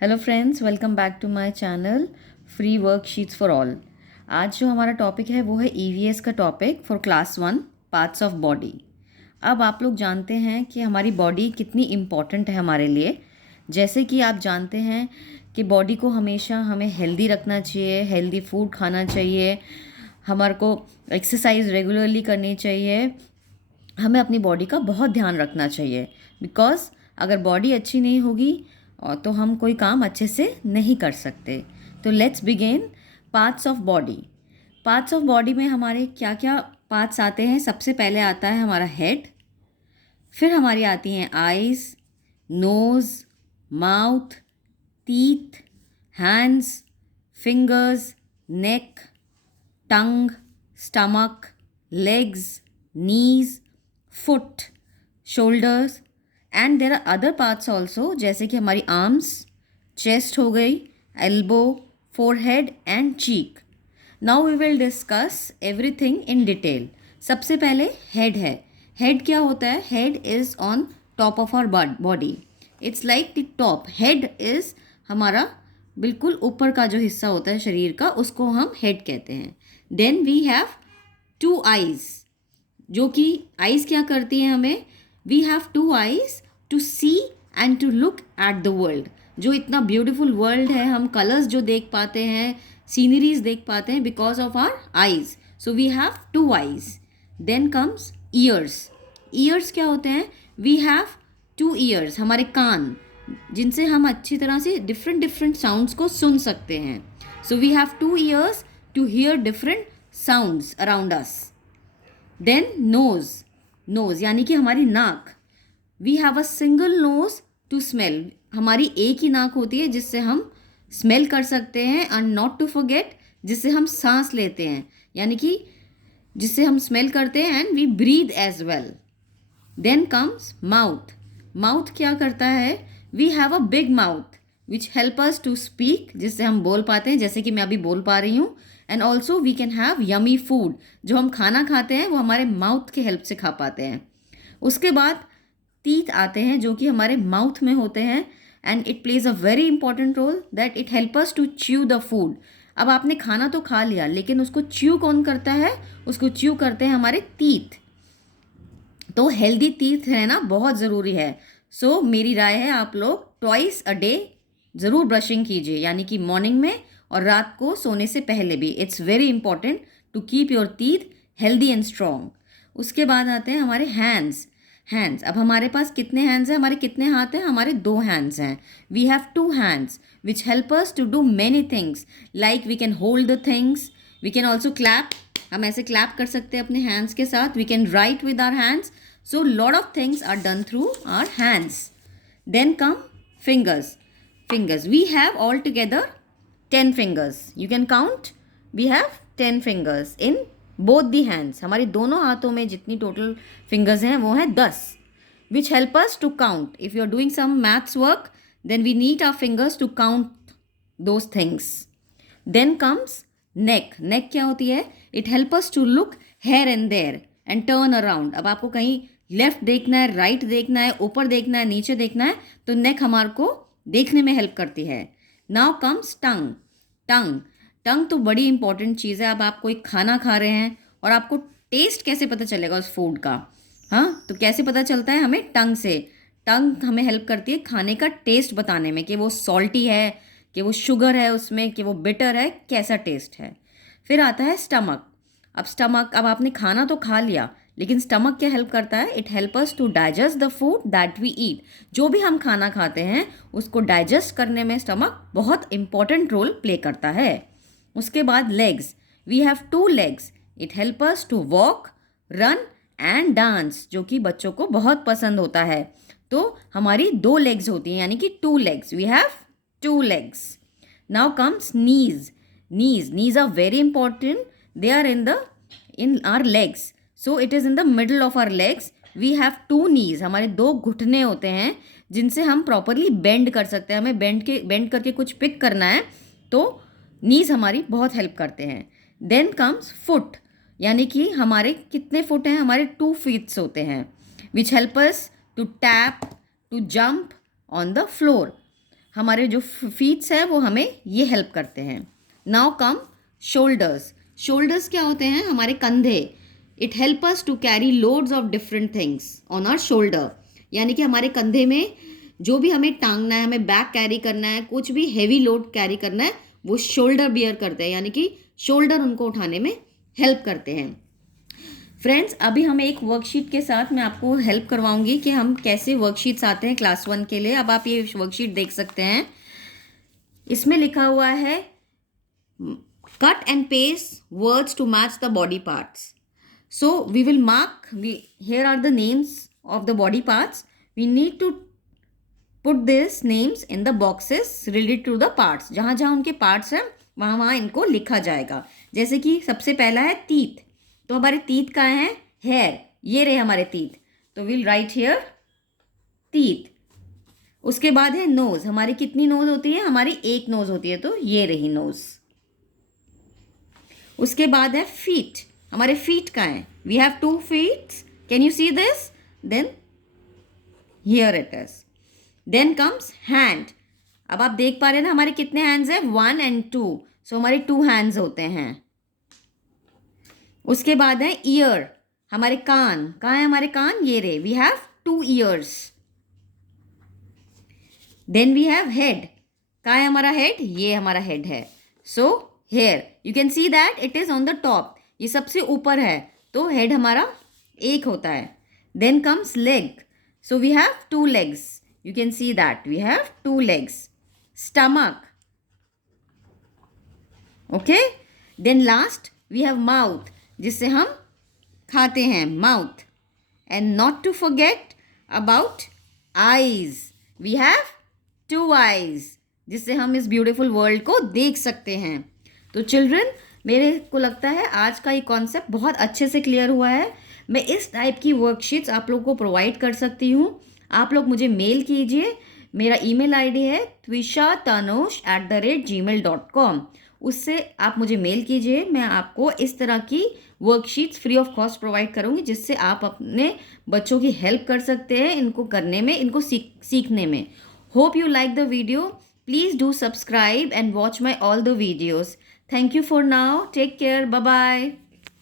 Hello friends, welcome back to my channel free worksheets for all. आज जो हमारा topic है वो है ईवीएस का topic for class 1 parts of body. अब आप लोग जानते हैं कि हमारी बॉडी कितनी इम्पॉर्टेंट है हमारे लिए। जैसे कि आप जानते हैं कि बॉडी को हमेशा हमें हेल्दी रखना चाहिए, हेल्दी फूड खाना चाहिए, हमारे को एक्सरसाइज रेगुलरली करनी चाहिए, हमें अपनी बॉडी का बहुत ध्यान रखना चाहिए। बिकॉज अगर बॉडी अच्छी नहीं होगी और तो हम कोई काम अच्छे से नहीं कर सकते। तो let's begin. Parts of body. Parts of body में हमारे क्या क्या पार्ट्स आते हैं? सबसे पहले आता है हमारा हेड, फिर हमारी आती हैं eyes, nose, mouth, teeth, hands, fingers, neck, tongue, stomach, legs, knees, foot, shoulders and there are other parts also, जैसे कि हमारी आर्म्स, चेस्ट हो गई, elbow, forehead and cheek. Now we will discuss everything in detail. सबसे पहले head है। Head क्या होता है? Head is on top of our body. It's like the top. Head is हमारा बिल्कुल ऊपर का जो हिस्सा होता है शरीर का, उसको हम हेड कहते हैं। Then we have two eyes, जो कि आईज क्या करती हैं हमें? We have two eyes to see and to look at the world. जो इतना ब्यूटिफुल वर्ल्ड है, हम कलर्स जो देख पाते हैं, सीनरीज देख पाते हैं because of our eyes. So we have two eyes. Then comes ears. Ears क्या होते हैं? वी हैव टू ईयर्स, हमारे कान, जिनसे हम अच्छी तरह से डिफरेंट डिफरेंट साउंड्स को सुन सकते हैं। So we have two ears to hear different sounds around us. Then nose. Nose यानी कि हमारी नाक। We have a single nose to smell. हमारी एक ही नाक होती है जिससे हम स्मेल कर सकते हैं, एंड नॉट टू फॉरगेट, जिससे हम सांस लेते हैं, यानी कि जिससे हम स्मेल करते हैं and we breathe as well. Then comes mouth. Mouth क्या करता है? We have a big mouth which help us to speak, जिससे हम बोल पाते हैं, जैसे कि मैं अभी बोल पा रही हूँ। And also we can have yummy food. जो हम खाना खाते हैं वो हमारे माउथ के हेल्प से खा पाते हैं। उसके बाद टीथ आते हैं, जो कि हमारे माउथ में होते हैं, and it plays a very important role that it help us to chew the food. अब आपने खाना तो खा लिया, लेकिन उसको च्यू कौन करता है? उसको च्यू करते हैं हमारे टीथ। तो हेल्दी टीथ रहना बहुत ज़रूरी है। सो मेरी राय है, आप लोग ट्वाइस अ डे ज़रूर ब्रशिंग कीजिए, यानी कि मॉर्निंग में और रात को सोने से पहले भी। It's very important to keep your teeth healthy and strong. उसके बाद आते हैं हमारे हैंड्स। हैंड्स, अब हमारे पास कितने हैंड्स हैं? हमारे कितने हाथ हैं? हमारे दो हैंड्स हैं। We have two hands which help us to do many things, like we can hold the things, we can also clap. हम ऐसे क्लैप कर सकते हैं अपने हैंड्स के साथ। We can write with our hands. So lot of things are done through our hands. Then come fingers. Fingers. We have altogether 10 fingers. You can count. We have 10 fingers in both the hands. हमारी दोनों हाथों में जितनी total fingers हैं वो हैं 10. Which help us to count. If you are doing some maths work, then we need our fingers to count those things. Then comes neck. Neck क्या होती है? It help us to look here and there and turn around. अब आपको कहीं left देखना है, right देखना है, ऊपर देखना है, नीचे देखना है, तो नेक हमारे को देखने में हेल्प करती है। नाउ कम्स टंग। टंग। टंग तो बड़ी इंपॉर्टेंट चीज़ है। अब आप कोई खाना खा रहे हैं और आपको टेस्ट कैसे पता चलेगा उस फूड का? हाँ, तो कैसे पता चलता है? हमें टंग से। टंग हमें हेल्प करती है खाने का टेस्ट बताने में, कि वो सॉल्टी है, कि वो शुगर है उसमें, कि वो बिटर है, कैसा टेस्ट है। फिर आता है स्टमक। अब स्टमक, अब आपने खाना तो खा लिया, लेकिन स्टमक क्या हेल्प करता है? It help us to digest the food that we eat. जो भी हम खाना खाते हैं उसको डाइजेस्ट करने में स्टमक बहुत इंपॉर्टेंट रोल प्ले करता है। उसके बाद legs. We have two legs. It help us to walk, run and dance, जो कि बच्चों को बहुत पसंद होता है। तो हमारी दो लेग्स होती हैं, यानी कि two legs. We have two legs. Now comes knees. Knees. Knees are very important. They are in our legs. So it is in the middle of our legs. We have two knees. हमारे दो घुटने होते हैं जिनसे हम properly bend कर सकते हैं। हमें बेंड करके कुछ पिक करना है तो नीज हमारी बहुत हेल्प करते हैं। देन कम्स फुट, यानी कि हमारे कितने फुट हैं? हमारे 2 फीट्स होते हैं, which help us to tap, to jump on the floor. हमारे जो फीट्स है वो हमें ये हेल्प करते हैं। Now come shoulders. शोल्डर्स क्या होते हैं? हमारे कंधे। It help us to carry loads of different things on our shoulder. यानी कि हमारे कंधे में जो भी हमें टांगना है, हमें बैग कैरी करना है, कुछ भी हैवी लोड कैरी करना है, वो शोल्डर बियर करते हैं, यानी कि शोल्डर उनको उठाने में हेल्प करते हैं। फ्रेंड्स, अभी हम एक वर्कशीट के साथ मैं आपको हेल्प करवाऊंगी कि हम कैसे वर्कशीट्स आते हैं क्लास 1 के लिए। अब आप ये वर्कशीट देख सकते हैं, इसमें लिखा हुआ है cut and paste words to match the body parts. So we will mark, here are the names of the body parts. We need to put these names in the boxes related to the parts. जहाँ जहाँ उनके parts हैं वहाँ वहाँ इनको लिखा जाएगा। जैसे कि सबसे पहला है teeth, तो हमारे teeth कहाँ हैं? hair, ये रहे हमारे teeth, तो we'll write here teeth। उसके बाद है nose, हमारी कितनी nose होती है? हमारी एक nose होती है, तो ये रही nose। उसके बाद है feet, हमारे फीट कहाँ हैं? We have 2 feet, can you see this? Then here it is. Then comes hand. अब आप देख पा रहे हैं ना हमारे कितने हैंड्स हैं? 1 and 2, सो हमारे 2 हैंड्स होते हैं। उसके बाद है ईयर, हमारे कान। कहाँ है हमारे कान? ये रहे, we have 2 ears। Then we have head, कहाँ है हमारा हेड? ये हमारा हेड है। So here, you can see that it is on the top, ये सबसे ऊपर है, तो हेड हमारा एक होता है। Then comes leg, so we have 2 legs, you can see that we have 2 legs। Stomach, okay. Then last we have mouth, जिससे हम खाते हैं, mouth. And not to forget about eyes, we have 2 eyes, जिससे हम इस beautiful world को देख सकते हैं। तो चिल्ड्रन, मेरे को लगता है आज का ये कॉन्सेप्ट बहुत अच्छे से क्लियर हुआ है। मैं इस टाइप की वर्कशीट्स आप लोगों को प्रोवाइड कर सकती हूँ। आप लोग मुझे मेल कीजिए, मेरा ईमेल आईडी है twishatanosh@gmail.com। उससे आप मुझे मेल कीजिए, मैं आपको इस तरह की worksheets free of cost provide करूँगी, जिससे आप अपने बच्चों की हेल्प कर सकते हैं इनको करने में, इनको सीखने में। Hope you like the video. Please do subscribe and watch my all the videos. Thank you for now. Take care. Bye bye.